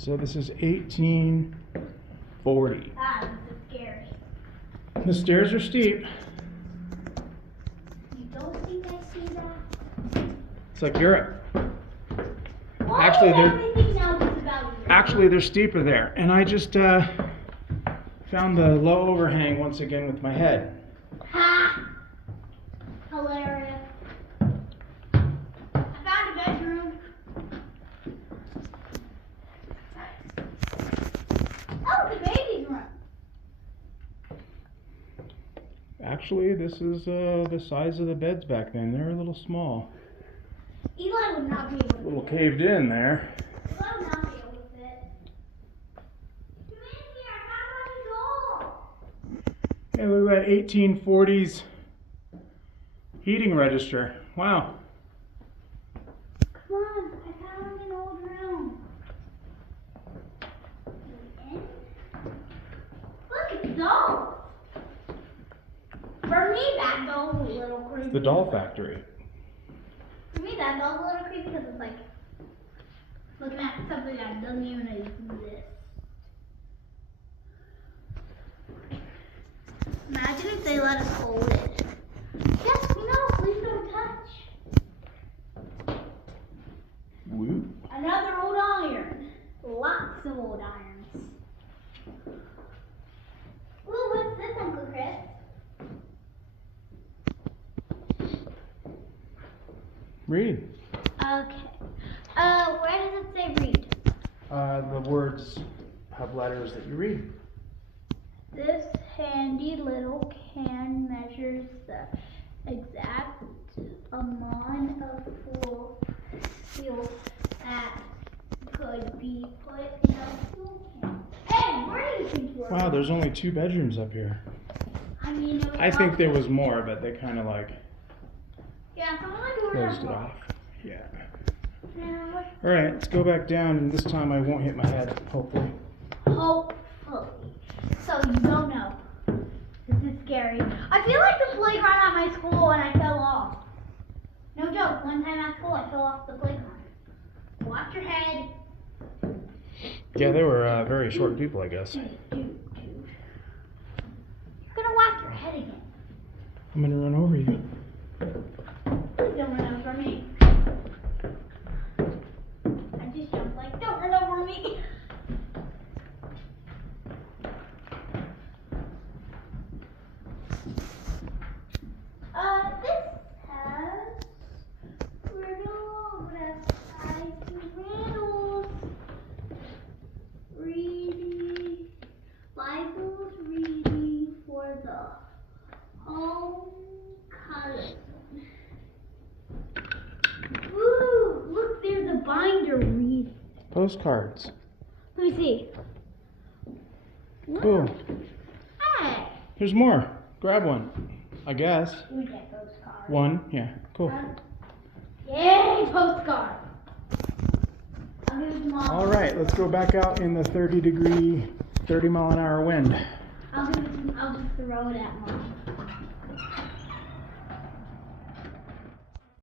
So this is 1840. Ah, this is scary. The stairs are steep. You don't think I see that? It's like Europe. Why Actually, is everything now just about you? Actually, they're steeper there. And I just found the low overhang once again with my head. Ha! Hilarious. I found a bedroom. Oh, the baby's room. Actually, this is the size of the beds back then. They're a little small. Eli would not be able to A little fit. caved in there. Eli would not be able to fit. Come in here, I found my doll. Hey, look at that 1840s heating register. Wow. Come on, I found an old room. In? Look, it's dolls. For me, that doll's a little creepy. It's the doll factory. For me, that doll's a little creepy because it's like looking at something that doesn't even exist. Imagine if they let us hold it. Yes, we know. Please don't touch. Woo. Another old iron. Lots of old irons. Ooh, what's this, Uncle Chris? Read. Okay. Where does it say read? The words have letters that you read. This handy little can measures the exact amount of fuel that could be put in a fuel can. Hey, where do you think you are? Wow, there's only 2 bedrooms up here. I mean, it was I think there was more, but they kind of like yeah, someone like ordered closed a it box. off. Yeah. Yeah, look. All right, let's go back down, and this time I won't hit my head, hopefully. Hopefully. So you don't know. This is scary. I feel like the playground at my school and I fell off. No joke. One time at school I fell off the playground. Watch your head. Yeah, they were very short people, I guess. You're gonna whack your head again. I'm gonna run over you. Please don't run over me. I just jumped like, don't run over me. This has riddles, reading, Bibles reading for the home color. Ooh, look, there's a binder reading. Postcards. Let me see. Cool. Hey. There's more. Grab one, I guess. We get those cards. One, yeah, cool. Yay, postcard. I'll give it to Mom. All right, let's go back out in the 30 mile an hour wind. I'll just throw it at Mom.